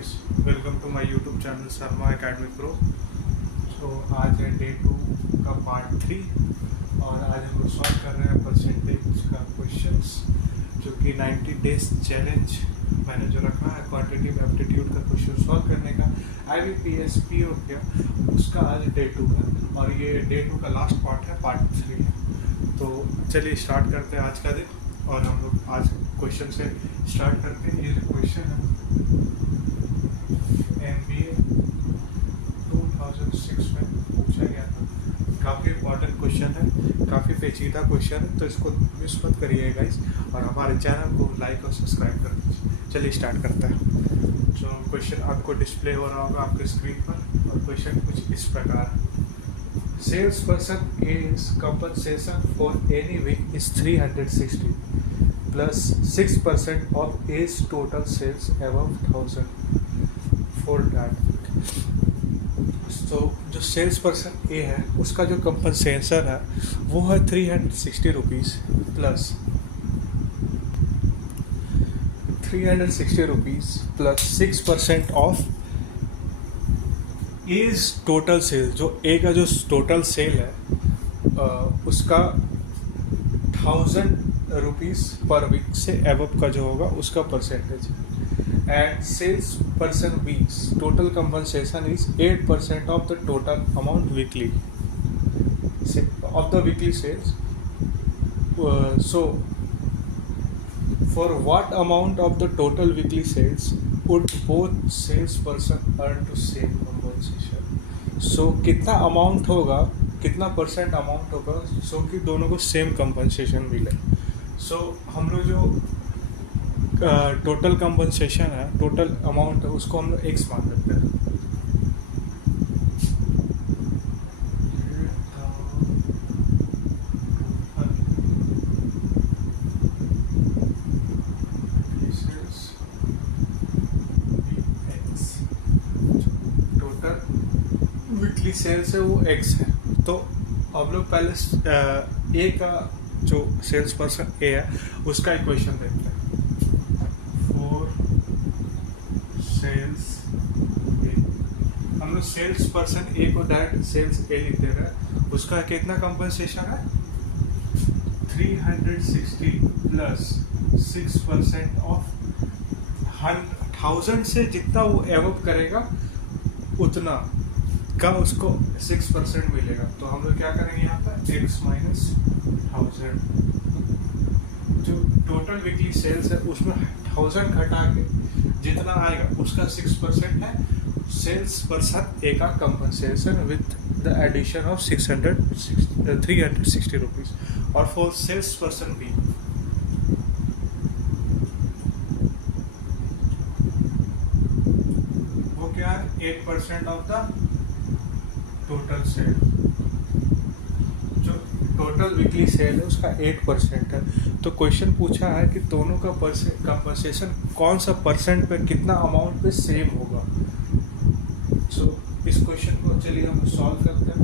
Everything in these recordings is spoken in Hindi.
Guys, welcome to my YouTube channel Sharma academy pro. तो आज है डे 2 का पार्ट 3 और आज हम लोग सॉल्व कर रहे हैं परसेंटेज का क्वेश्चंस जो कि 90 डेज चैलेंज मैंने जो रखा है क्वांटिटेटिव एप्टीट्यूड का क्वेश्चन सॉल्व करने का IBPS PO क्या उसका आज डे 2 है और ये डे 2 का लास्ट पार्ट है, पार्ट 3 है। तो चलिए स्टार्ट करते हैं आज का दिन और हम लोग आज क्वेश्चन से स्टार्ट करते हैं। ये जो क्वेश्चन है MBA 2006 में पूछा गया था, काफ़ी इम्पोर्टेंट क्वेश्चन है, काफ़ी पेचीदा क्वेश्चन है, तो इसको मिस मत करिए गाइस और हमारे चैनल को लाइक और सब्सक्राइब कर दीजिए। चलिए स्टार्ट करते हैं। जो क्वेश्चन आपको डिस्प्ले हो रहा होगा आपके स्क्रीन पर और क्वेश्चन कुछ इस प्रकार है। Salesperson A's compensation for any week is 360 plus 6% of A's total sales above 1000 for that week. तो जो सेल्स पर्सन ए है उसका जो कंपनसेशन है वो है 360 rupees plus 6% of is total sale. जो ए का जो टोटल सेल है उसका 1000 रुपीज़ पर वीक से एबव का जो होगा उसका परसेंटेज है। And sales person weeks total compensation is 8% of the total amount weekly of the weekly sales. So for what amount of the total weekly sales would both salesperson earn to same compensation? So कितना अमाउंट होगा, कितना परसेंट अमाउंट होगा सो कि दोनों को सेम कंपनसेशन मिले। सो हम लोग जो टोटल कंपनसेशन है, टोटल अमाउंट है, उसको हम लोग एक्स मान लेते हैं। वीकली सेल्स है वो एक्स है। तो अब लोग पहले ए का जो सेल्स पर्सन ए है उसका इक्वेशन देखते हैं। फॉर सेल्स ए हम लोग सेल्स पर्सन ए को डायरेक्ट सेल्स ए लिख दे रहे हैं। उसका कितना कंपनसेशन है 360 प्लस 6% ऑफ 1000 से जितना वो एवअप करेगा उतना का उसको 6% मिलेगा। तो हम लोग क्या करेंगे यहाँ पर x माइनस 1000। जो टोटल वीकली सेल्स है उसमें 1000 घटा के जितना आएगा उसका 6% है सेल्स पर्सन ए का compensation with the addition of 360 rupees. और फॉर सेल्स पर्सन बी वो क्या है 8% ऑफ द टोटल सेल। जो टोटल वीकली सेल है उसका 8% है। तो क्वेश्चन पूछा है कि दोनों का कंपनसेशन कौन सा परसेंट पे कितना अमाउंट पे सेम होगा। सो इस क्वेश्चन को चलिए हम सॉल्व करते हैं।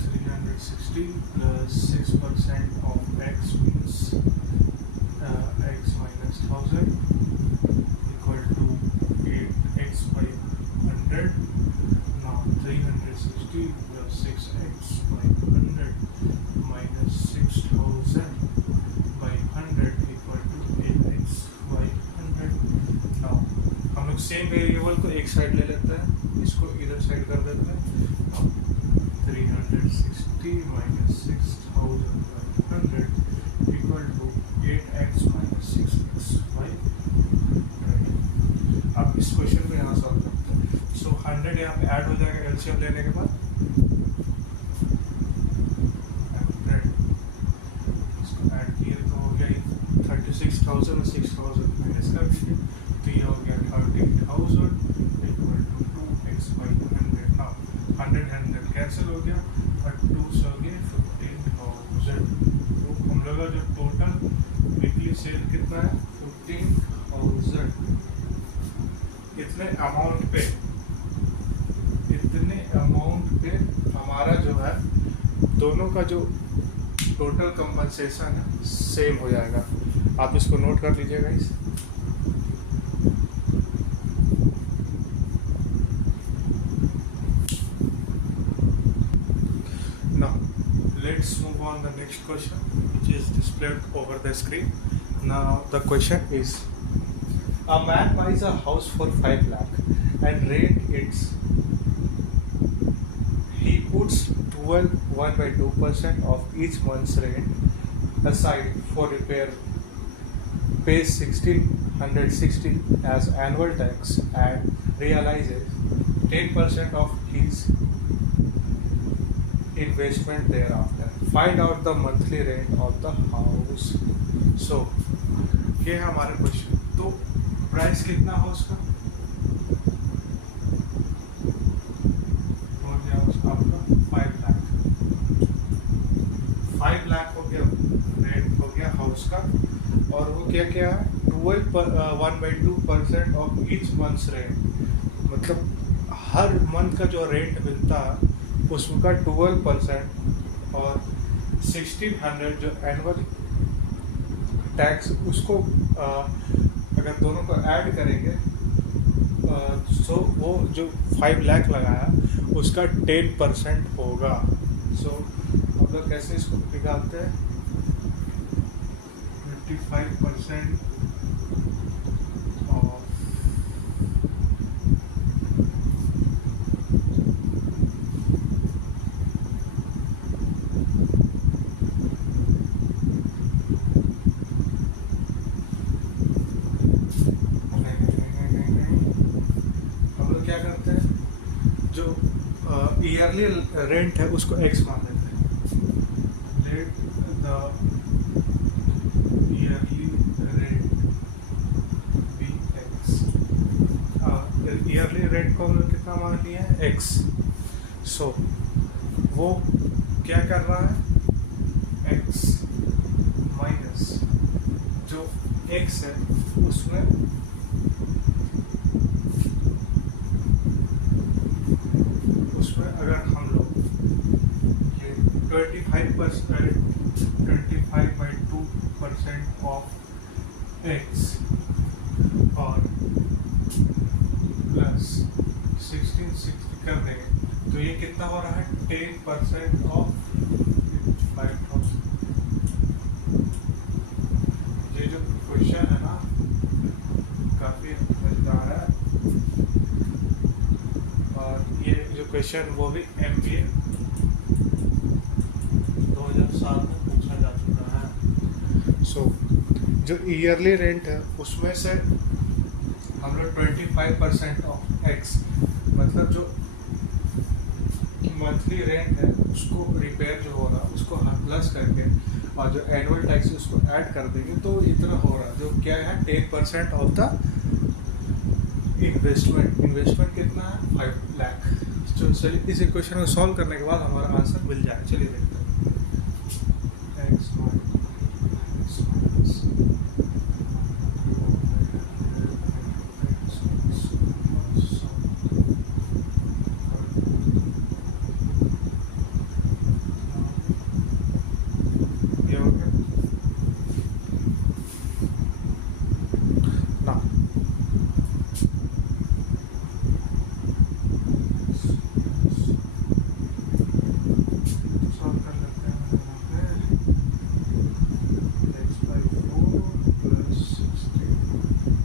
360 plus 6% of x means x minus 1000 equal to 8x by 100। 360 plus 6x by 100 minus 6000 by 100 equal to 8x by 100। now हम लोग सेम वेरिएबल को एक साइड ले लेते हैं, इसको इधर साइड कर देते हैं। 360 minus 6000 by 100 equal to 8x minus 6x by 100। अब इस क्वेश्चन को यहाँ सॉल्व करते हैं। सो 100 यहाँ पे ऐड हो जाएगा एलसीएम लेने के बाद। इसको ऐड किए तो हो गया 36,000 और 6,000 माइनस कर दीजिए तो ये हो गया 30,000 इक्वल टू 2x बाई 100। ना 100 कैंसिल हो गया और 2 से हो गया 15,000। तो हम लोग का जो टोटल वीकली सेल कितना है 15,000। इतने अमाउंट पे हमारा जो है दोनों का जो टोटल कंपनसेशन है सेम हो जाएगा। आप इसको नोट कर लीजिएगा। इस next question, which is displayed over the screen. Now the question is: a man buys a house for 5 lakh and rent its. He puts 1/2% of each month's rent aside for repair, pays 1660 as annual tax, and realizes 10% of his investment thereafter. Find out the monthly rent of the house. So ये है हमारा क्वेश्चन. तो प्राइस कितना है उसका? हो गया उसका आपका 5 लाख. 5 लाख हो गया रेंट हो गया हाउस का. और वो क्या क्या है? 1/2% ऑफ ईच मंथ्स रेंट. मतलब हर मंथ का जो रेंट मिलता है उसका 12% और 1600 जो एनुअल टैक्स उसको अगर दोनों को ऐड करेंगे सो वो जो 5 लाख लगाया उसका 10% होगा. सो हम लोग कैसे इसको निकालते हैं? 25% ऑफ क्या करते हैं? जो ईयरली रेंट है उसको एक्स मान लेते हैं. Let the yearly rent be x. Yearly rent को हमने कितना मान लिया है? एक्स. सो वो क्या कर रहा है? एक्स माइनस जो एक्स है उसमें अगर हम लोग ये 25/2% ऑफ एक्स और प्लस 1660 कर देंगे तो ये कितना हो रहा है? 10% ऑफ 5000. ये जो क्वेश्चन है ना काफ़ी मजेदार है. और ये जो क्वेश्चन वो भी MBA 2007 में पूछा जा चुका है. सो जो ईयरली रेंट है उसमें से हम लोग 25% ऑफ एक्स मतलब जो मंथली रेंट है उसको रिपेयर जो हो रहा है उसको हम प्लस करके और जो एनुअल टैक्स उसको ऐड कर देंगे तो इतना हो रहा है. जो क्या है? 10% ऑफ द इन्वेस्टमेंट कितना है? 5 लाख. तो चलिए इस इक्वेशन को सॉल्व करने के बाद हमारा आंसर मिल जाए. चलिए देखते हैं. एक्स ये हो गया ना. सॉल्व कर लेते हैं. x/4 + 16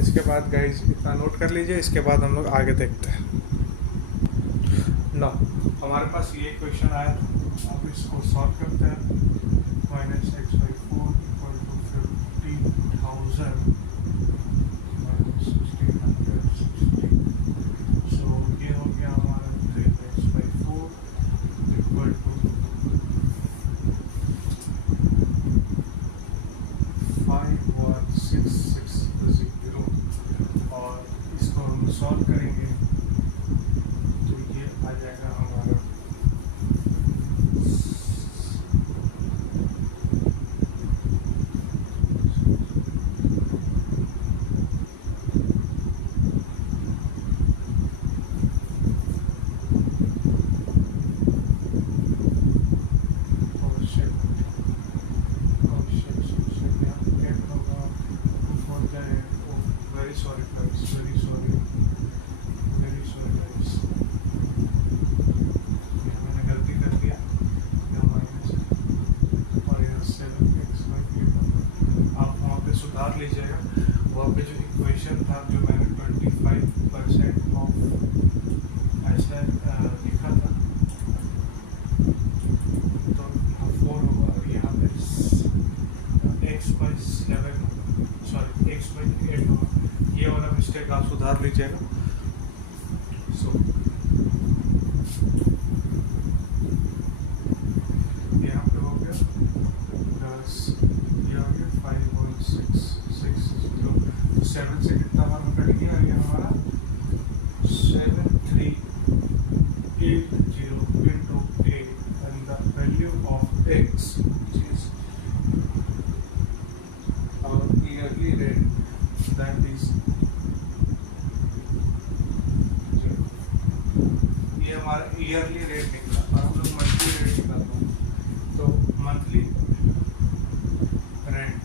इसके बाद गाइज इतना नोट कर लीजिए. इसके बाद हम लोग आगे देखते हैं. ना हमारे पास ये क्वेश्चन आया था. आप इसको सॉल्व करते हैं. -x/4 = 50,000 -1660. सो ये हो गया हमारा 3x/4 = 5166 और इसको हम सॉल्व करेंगे तो ये आ जाएगा हमारा सुधार लीजिएगा। सो यहाँ पे हो गया 10, ये हो गया 51660, 7 से कितना बार कट गया, ये हमारा 7380 into 8 and the value of x is our yearly rate, that is ये हमारा ईयरली रेट निकला और हम लोग मंथली रेट निकालते हैं। तो मंथली रेंट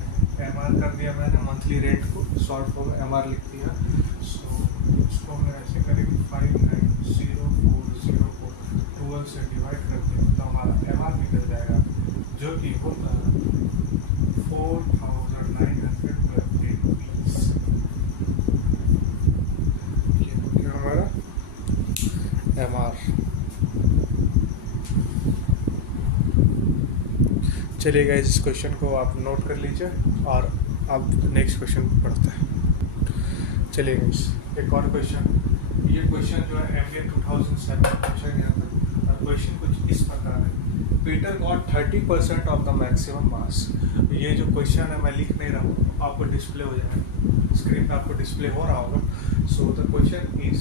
एमआर कर दिया मैंने, मंथली रेट को शॉर्ट फॉर्म एमआर लिख दिया। सो उसको हम ऐसे करेंगे 590,404 12 से डिवाइड करते हैं तो हमारा एमआर निकल जाएगा, जो कि होगा 4,920 रुपीज़। ये हो गया हमारा एमआर। चलिए गाइस, इस क्वेश्चन को आप नोट कर लीजिए और अब नेक्स्ट क्वेश्चन पढ़ते हैं। चलिए गाइस, एक और क्वेश्चन। ये क्वेश्चन जो है MBA 2007 में पूछा गया था और क्वेश्चन कुछ इस प्रकार है। Peter got 30% of the maximum mass. ये जो क्वेश्चन है मैं लिख नहीं रहा हूँ, आपको डिस्प्ले हो जाएगा, स्क्रीन पे आपको डिस्प्ले हो रहा होगा। So the question is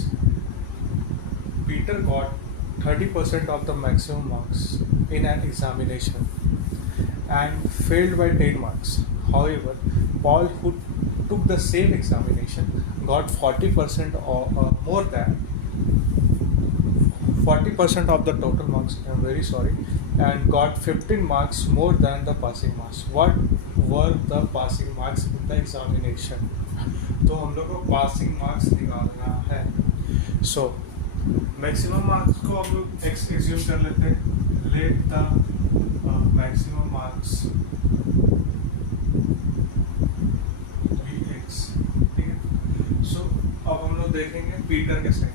Peter got 30% of the maximum marks in an examination and failed by 10 marks. However, Paul, who took the same examination, got 40% or more than 40% of the total marks. I'm very sorry, and got 15 marks more than the passing marks. What were the passing marks in the examination? तो हम लोग को passing marks निकालना है। So मैक्सिमम मार्क्स को हम लोग एक्स एज्यूम कर लेते हैं। Let the maximum marks be x, ठीक है। सो अब हम लोग देखेंगे पीटर के साइड।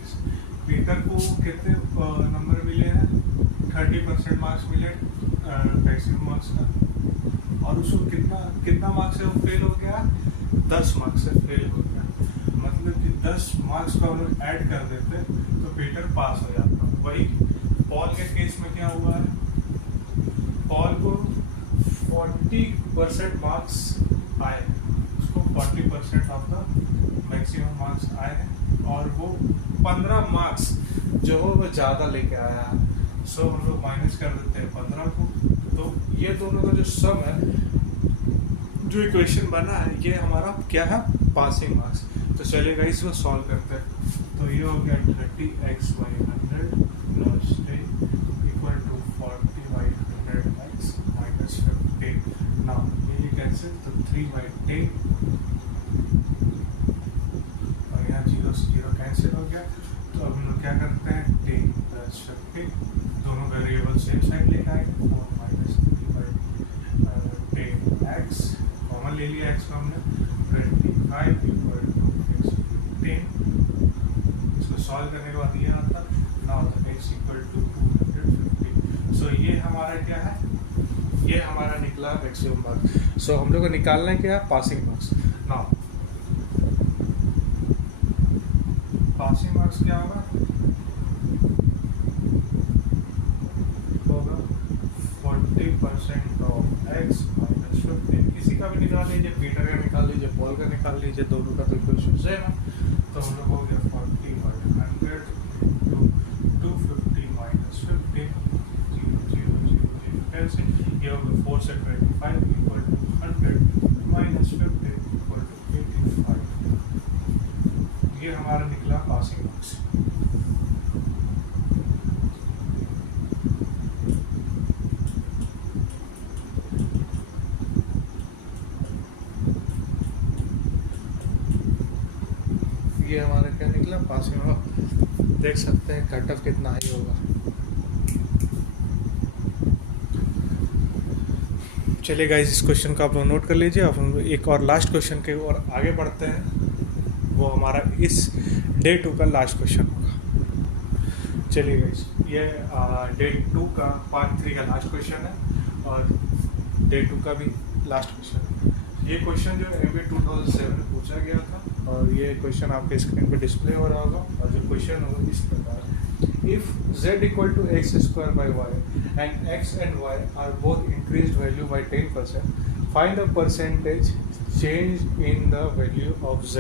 पीटर को कितने नंबर मिले हैं? 30% मार्क्स मिले मैक्सिमम मार्क्स का, और उसको कितना मार्क्स से वो फेल हो गया? 10 मार्क्स से फेल हो गया। मतलब कि 10 मार्क्स को हम लोग ऐड कर देते तो पीटर पास हो जाता। वही पॉल के केस में क्या हुआ है? पॉल को 40% मार्क्स आए, उसको 40% ऑफ द मैक्सिमम मार्क्स आए हैं और वो 15 मार्क्स जो है वो ज़्यादा लेके आया है। सो हम लोग माइनस कर देते हैं 15 को। तो ये दोनों का जो सम है, जो इक्वेशन बना है, ये हमारा क्या है? Passing marks. तो चलिएगा इसको सॉल्व करते हैं। तो ये हो गया 30x/100 plus 10 equal to 40/100x minus 15। Now ये कैंसिल, तो 3/10 और यहाँ 0 से 0 कैंसिल हो गया। तो अब हम लोग क्या करते हैं? 10 + 15 दोनों वेरिएबल सेम साइड लेके आएंगे। 4 - 3/10x कॉमन ले लिया, x को हमने 25 इक्वल टू 10। इसको सॉल्व करने के बाद ये आता नाउ x इक्वल टू 250। सो ये हमारा क्या है? ये हमारा निकला मैक्सिमम मार्क्स। सो हम लोग को निकालना है क्या? Passing marks. Now passing marks क्या होगा? 40% ऑफ x माइनस 15। किसी का भी निकाल लीजिए, पीटर का निकाल लीजिए, पॉल का निकाल लीजिए, दोनों का तो इक्वेशन सेम है। तो हम लोग हो गया 40/100 to 250 minus 15, 0 0 0 0 कैसे? ये हो गया 4 से 25 equal to 100 minus 15 equal to 85। ये हमारा निकला पासिंग मार्क्स। ये हमारा क्या निकला? Passing marks. देख सकते हैं कट ऑफ कितना हाई होगा। चलिए गाइस, इस क्वेश्चन को आप लोग नोट कर लीजिए। अब हम एक और लास्ट क्वेश्चन के और आगे बढ़ते हैं। वो हमारा इस डे 2 का लास्ट क्वेश्चन होगा। चलिए गाइस, ये डे 2 का पार्ट 3 का लास्ट क्वेश्चन है और डे 2 का भी लास्ट क्वेश्चन है। ये क्वेश्चन जो MBA 2007 में पूछा गया था और ये क्वेश्चन आपके स्क्रीन पे डिस्प्ले हो रहा होगा। और जो क्वेश्चन होगा इस प्रकार, if z equal to x square by y and x and y are both increase value by 10%, find the percentage change in the value of z।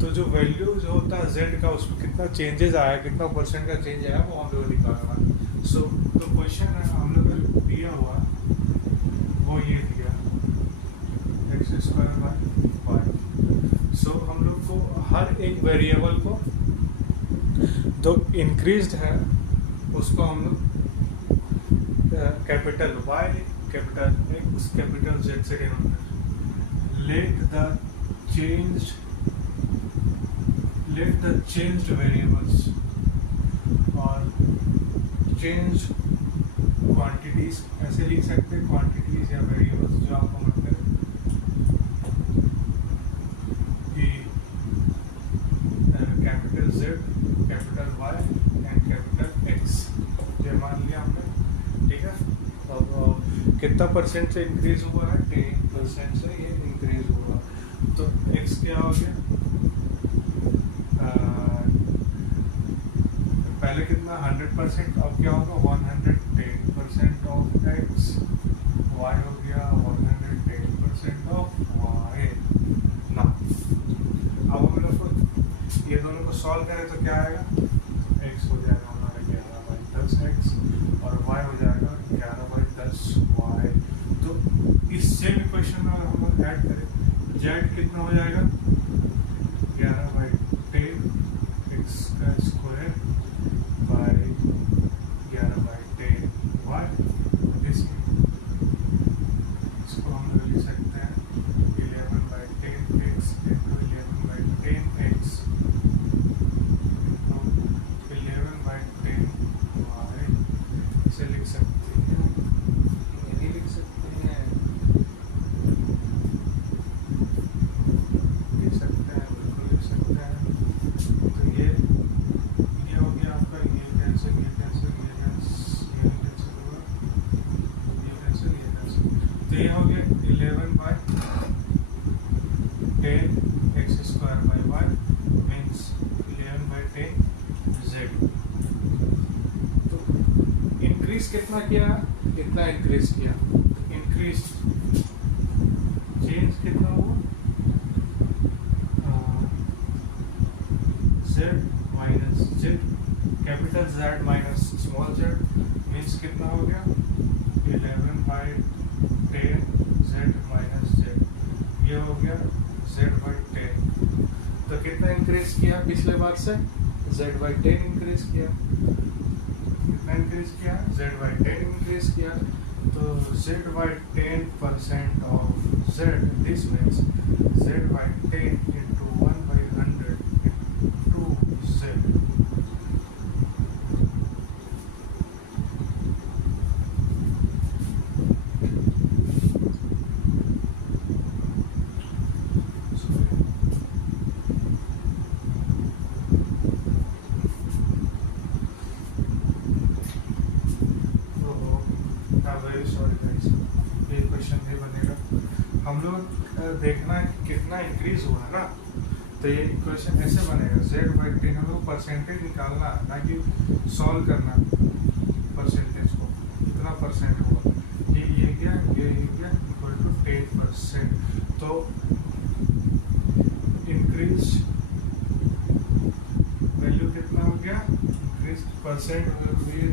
तो जो वैल्यू जो होता है z का, उसमें कितना चेंजेस आया, कितना परसेंट का चेंज आया, वो हम लोग निकालना है। सो तो क्वेश्चन है हम लोग को दिया हुआ वो ये दिया एक्स स्क्वायर बाई वाई। सो हम लोग को हर एक वेरिएबल को जो इंक्रीज्ड है उसको हम लोग capital Y, capital X, capital Z से डिनोट कर। लेट द चेंज्ड वेरिएबल्स और चेंज क्वांटिटीज, ऐसे लिख सकते हैं क्वांटिटीज या वेरिएबल्स जो आपको मतलब कि capital Z, capital Y and capital X, ये मान लिया हमने, ठीक है। अब कितना परसेंट से इंक्रीज हुआ है, 10% से ये इंक्रीज हुआ। तो x क्या हो गया, पहले कितना 100%, अब क्या होगा 110% ऑफ x, y हो गया 110% ऑफ y ना। अब हम लोग को ये दोनों को सॉल्व करें तो क्या आएगा, x हो जाएगा हमारा 11/10x और y हो जाएगा 11/10y। तो इस सेम इक्वेशन में हम लोग ऐड करें तो z कितना हो जाएगा 11/10x का स्क्वायर बाई 11/10y। इसको हम लोग लिख सकते हैं 11/10x into 11/10x 11/10y, इसे लिख सकते हैं, नहीं लिख सकते हैं, लिख सकते हैं, बिल्कुल लिख सकते हैं। तो ये हो गया आपका, ये कैंसिल, ये कैंसिल, ये कैंसिल, ये कैंसिल होगा, ये कैंसिल, ये कैंसिल। तो ये हो गया 11/10x square by y means 11/10z। तो इंक्रीज कितना किया, कितना इंक्रीज किया, इंक्रीज चेंज कितना हुआ, z minus z, capital Z minus small z means कितना हो गया 11/10 z माइनस z, ये हो गया z/10। तो कितना इंक्रीज किया पिछले बार से, z/10 इंक्रीज किया, कितना इंक्रीज किया z/10 इंक्रीज किया। तो z/10% of z, this means z/10 into 1/100 into z। Very sorry guys, ये क्वेश्चन नहीं बनेगा। हम लोग देखना है कि कितना इंक्रीज हुआ है ना, तो ये क्वेश्चन ऐसे बनेगा z/10, हम लोग परसेंटेज निकालना है, ना कि सॉल्व करना परसेंटेज को, कितना परसेंट हुआ, ये क्या, ये क्या इक्वल टू 10%। तो इंक्रीज वैल्यू कितना हो गया, इंक्रीज परसेंट इंक्रीज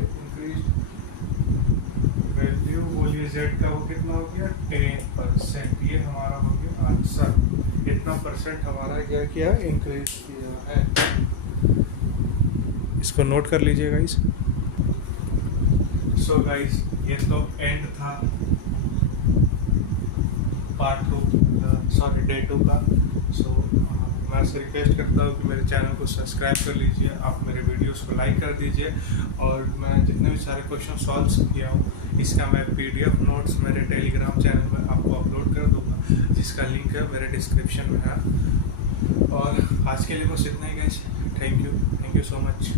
वैल्यू बोलिए z का, वो कितना हो गया 10%। ये हमारा हो गया आंसर, इतना परसेंट हमारा क्या किया, इंक्रीज किया है। इसको नोट कर लीजिए गाइस। सो गाइस, ये तो एंड था पार्ट 2, सॉरी डे 2 का। सो मैं आपसे रिक्वेस्ट करता हूँ कि मेरे चैनल को सब्सक्राइब कर लीजिए, आप मेरे वीडियोस को लाइक कर दीजिए, और मैं जितने भी सारे क्वेश्चन सॉल्व किया हूँ इसका मैं PDF नोट्स मेरे टेलीग्राम चैनल में आपको अपलोड कर दूँगा, जिसका लिंक है मेरे डिस्क्रिप्शन में है। और आज के लिए बस इतना ही guys, thank you so much.